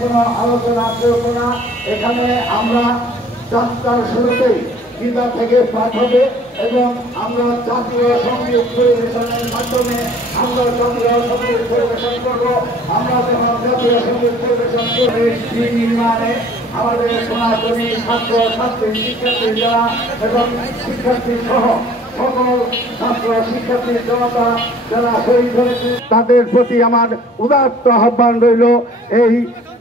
কোনো আলোচনা করব না। এখানে আমরা যাত্রার শুরুতেই গীতা থেকে পাঠ হবে এবং আমরা জাতীয় সঙ্গীত পরিবেশনের মাধ্যমে আমরা জাতীয় সঙ্গীত পরিবেশন করব। আমরা যখন জাতীয় সঙ্গীত পরিবেশন করে নির্মাণে আমাদের সনাতনী ছাত্র ছাত্রী শিক্ষার্থী যারা এবং শিক্ষার্থী সহ সকল ছাত্র শিক্ষার্থী জনতা যারা শহীদ হয়েছে তাদের প্রতি আমার উদাত্ত আহ্বান রইল, এই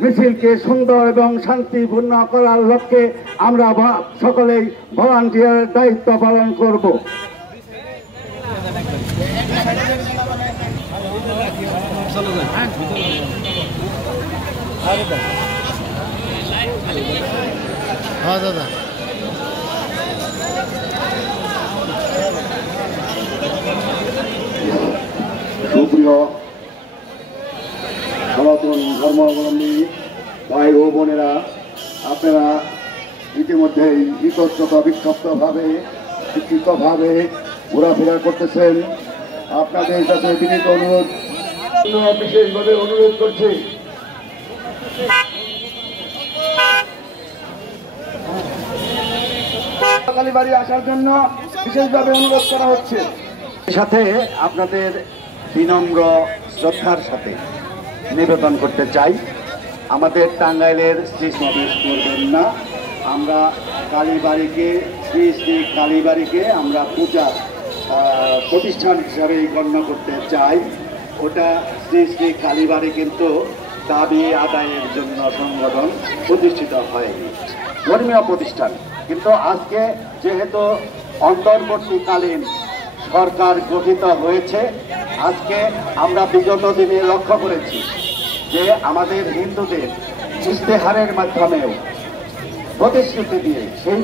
মিছিলকে সুন্দর এবং শান্তিপূর্ণ করার লক্ষ্যে আমরা সকলেই ভলান্টিয়ারের দায়িত্ব পালন করব। হ্যাঁ দাদা, সুপ্রিয় সনাতন ধর্মাবলম্বী ভাই ও বোনেরা, আপনারা ইতিমধ্যেই বিতর্কত বিক্ষিপ্তভাবে শিক্ষিতভাবে ঘোরাফেরা করতেছেন। আপনাদের কাছে বিনীত অনুরোধ, বিশেষভাবে অনুরোধ করছি কালীবাড়ি আসার জন্য বিশেষভাবে অনুরোধ করা হচ্ছে। সাথে আপনাদের বিনম্র শ্রদ্ধার সাথে নিবেদন করতে চাই, আমাদের টাঙ্গাইলের শ্রী সমাবেশ করবেন না। আমরা কালীবাড়িকে শ্রী শ্রী কালীবাড়িকে আমরা পূজার প্রতিষ্ঠান হিসাবে গণ্য করতে চাই। ওটা শ্রী শ্রী কালীবাড়ি কিন্তু দাবি আদায়ের জন্য সংগঠন প্রতিষ্ঠিত হয়নি, ধর্মীয় প্রতিষ্ঠান। কিন্তু আজকে যেহেতু অন্তর্বর্তীকালীন সরকার গঠিত হয়েছে, আজকে আমরা বিগত দিনে লক্ষ্য করেছি যে আমাদের হিন্দুদের ইশতেহারের মাধ্যমেও প্রতিশ্রুতি দিয়ে সেই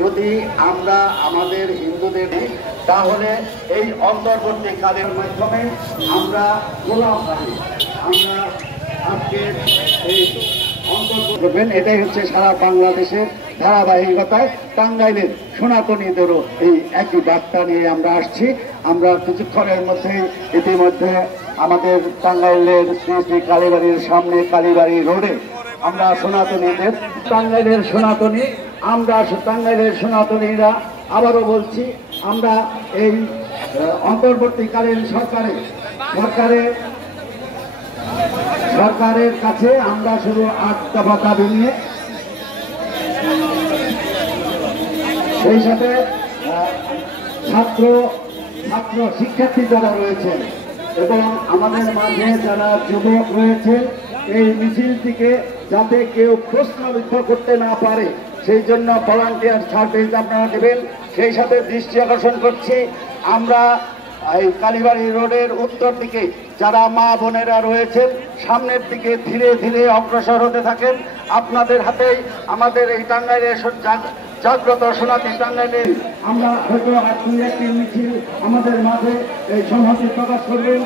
যদি আমরা আমাদের হিন্দুদের দিই, তাহলে এই অন্তর্বর্তীকালের মাধ্যমে আমরা গোলাম পাই। আমরা আজকে এই করবেন, এটাই হচ্ছে সারা বাংলাদেশের ধারাবাহিকতায় টাঙ্গাইলের সনাতনীদেরও এই একই বার্তা নিয়ে আমরা আসছি। আমরা কিছুক্ষণের মধ্যেই ইতিমধ্যে আমাদের টাঙ্গাইলের শ্রী শ্রী কালীবাড়ির সামনে কালীবাড়ি রোডে আমরা সনাতনীদের টাঙ্গাইলের সনাতনী আমরা টাঙ্গাইলের সনাতনীরা আবারও বলছি, আমরা এই অন্তর্বর্তীকালীন সরকারের কাছে আমরা শুধু 8 দফা দাবি নিয়ে, সেই সাথে ছাত্র শিক্ষার্থী যারা রয়েছেন এবং আমাদের মাঝে যারা যুবক রয়েছেন, এই মিছিলটিকে যাতে কেউ প্রশ্নবিদ্ধ করতে না পারে সেই জন্য ভলান্টিয়ার সার্ভিস আপনারা দেবেন। সেই সাথে দৃষ্টি আকর্ষণ করছি, আমরা এই কালীবাড়ি রোডের উত্তর দিকে যারা মা বোনেরা রয়েছেন সামনের দিকে ধীরে ধীরে অগ্রসর হতে থাকেন। আপনাদের হাতেই আমাদের এই টাঙ্গাইলের জাগ্রত সনাতনী টাঙ্গাইলের আমরা হয়তো একটি মিছিল আমাদের মাঝে এই সংহতি প্রকাশ করবেন।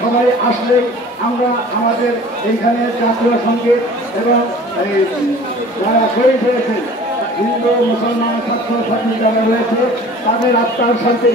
সবাই আসলেই আমরা আমাদের এইখানে জাতীয় সঙ্গীত এবং যারা শহীদ হয়েছেন হিন্দু মুসলমান ছাত্র ছাত্রী যারা রয়েছে তাদের আত্মার শান্তি